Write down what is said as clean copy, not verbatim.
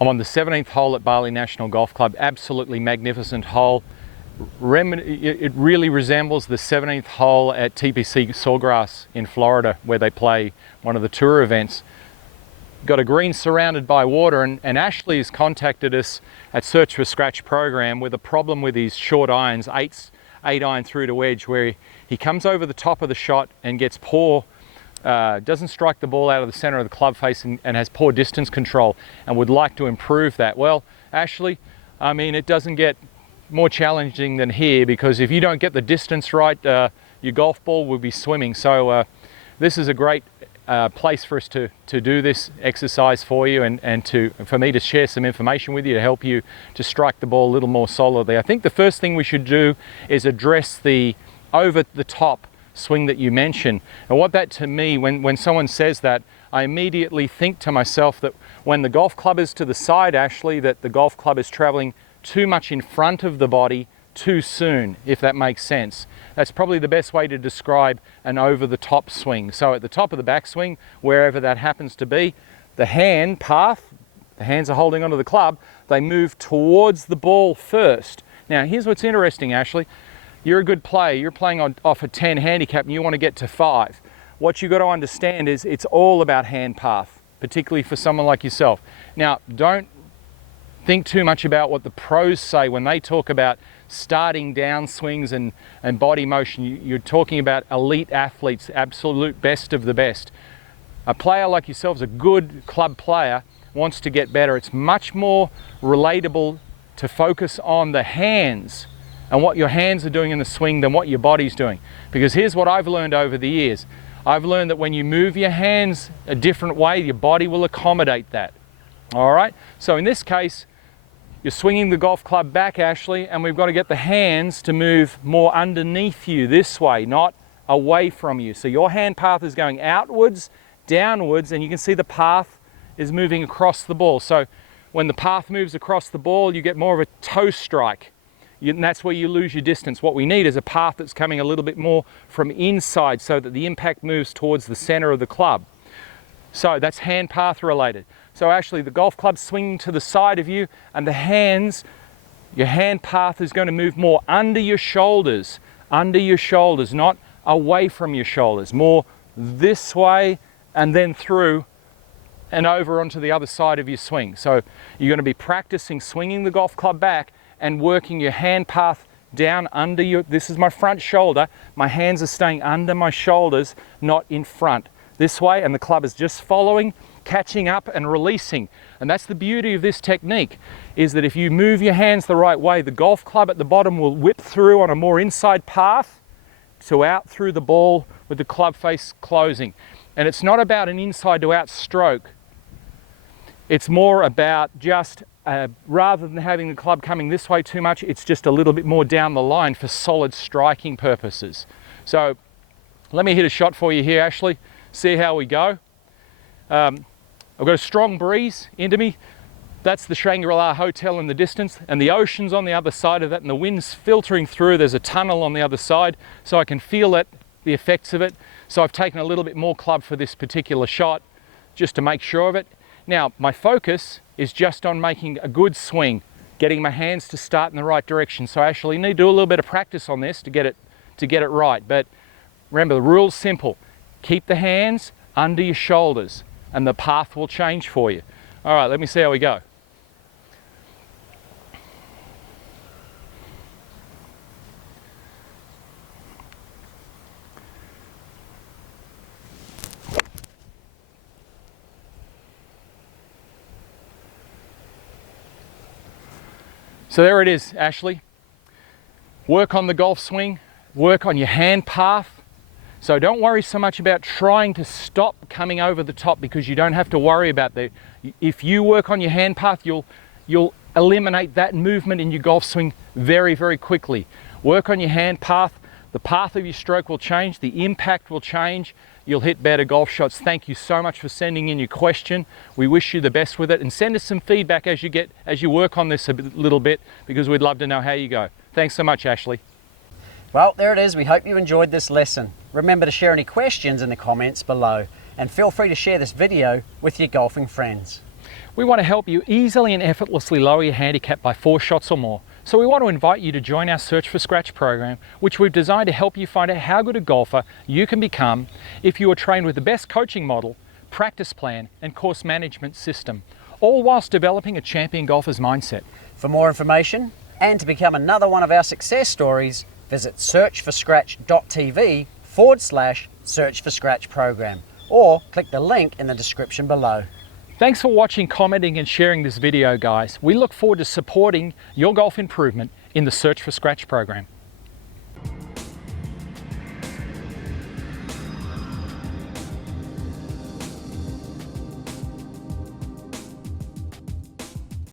I'm on the 17th hole at Bali National Golf Club. Absolutely magnificent hole. It really resembles the 17th hole at TPC Sawgrass in Florida, where they play one of the tour events. Got a green surrounded by water, and Ashley has contacted us at Search for Scratch program with a problem with his short irons, 8 iron through to wedge, where he comes over the top of the shot and gets poor, doesn't strike the ball out of the center of the club face and has poor distance control, and would like to improve that. Well, Ashley, I mean, it doesn't get more challenging than here, because if you don't get the distance right, your golf ball will be swimming. So this is a great place for us to do this exercise for you, and for me to share some information with you to help you to strike the ball a little more solidly. I think the first thing we should do is address the over the top swing that you mentioned. And what that, to me, when someone says that, I immediately think to myself that when the golf club is to the side, Ashley, that the golf club is traveling too much in front of the body too soon, if that makes sense. That's probably the best way to describe an over-the-top swing. So at the top of the backswing, wherever that happens to be, the hand path, the hands are holding onto the club, they move towards the ball first. Now, here's what's interesting, Ashley. You're a good player. You're playing off a 10 handicap and you want to get to 5. What you've got to understand is it's all about hand path, particularly for someone like yourself. Now, don't think too much about what the pros say when they talk about starting down swings and body motion. You're talking about elite athletes, absolute best of the best. A player like yourself is a good club player, wants to get better. It's much more relatable to focus on the hands and what your hands are doing in the swing than what your body's doing. Because here's what I've learned over the years. I've learned that when you move your hands a different way, your body will accommodate that. All right? So in this case, you're swinging the golf club back, Ashley, and we've got to get the hands to move more underneath you this way, not away from you. So your hand path is going outwards, downwards, and you can see the path is moving across the ball. So when the path moves across the ball, you get more of a toe strike. And that's where you lose your distance. What we need is a path that's coming a little bit more from inside so that the impact moves towards the center of the club. So that's hand path related. So Ashley, the golf club's swinging to the side of you, and the hands, your hand path is going to move more under your shoulders, not away from your shoulders, more this way and then through and over onto the other side of your swing. So you're going to be practicing swinging the golf club back and working your hand path down under your, this is my front shoulder, my hands are staying under my shoulders, not in front. This way, and the club is just following, catching up and releasing. And that's the beauty of this technique, is that if you move your hands the right way, the golf club at the bottom will whip through on a more inside path to out through the ball with the club face closing. And it's not about an inside to out stroke. It's more about just, rather than having the club coming this way too much, it's just a little bit more down the line for solid striking purposes. So let me hit a shot for you here, Ashley. See how we go. I've got a strong breeze into me. That's the Shangri-La Hotel in the distance, and the ocean's on the other side of that, and the wind's filtering through. There's a tunnel on the other side, so I can feel it, the effects of it. So I've taken a little bit more club for this particular shot, just to make sure of it. Now, my focus is just on making a good swing, getting my hands to start in the right direction. So Ashley, you need to do a little bit of practice on this to get it right. But remember, the rule's simple. Keep the hands under your shoulders and the path will change for you. All right, let me see how we go. So there it is, Ashley. Work on the golf swing, work on your hand path. So don't worry so much about trying to stop coming over the top, because you don't have to worry about that. If you work on your hand path, you'll eliminate that movement in your golf swing very, very quickly. Work on your hand path. The path of your stroke will change. The impact will change. You'll hit better golf shots. Thank you so much for sending in your question. We wish you the best with it, and send us some feedback as you work on this a little bit, because we'd love to know how you go. Thanks so much, Ashley. Well, there it is. We hope you enjoyed this lesson. Remember to share any questions in the comments below, and feel free to share this video with your golfing friends. We want to help you easily and effortlessly lower your handicap by 4 shots or more. So we want to invite you to join our Search for Scratch program, which we've designed to help you find out how good a golfer you can become if you are trained with the best coaching model, practice plan and course management system, all whilst developing a champion golfer's mindset. For more information and to become another one of our success stories, visit searchforscratch.tv/Search for Scratch program, or click the link in the description below. Thanks for watching, commenting and sharing this video, guys. We look forward to supporting your golf improvement in the Search for Scratch program.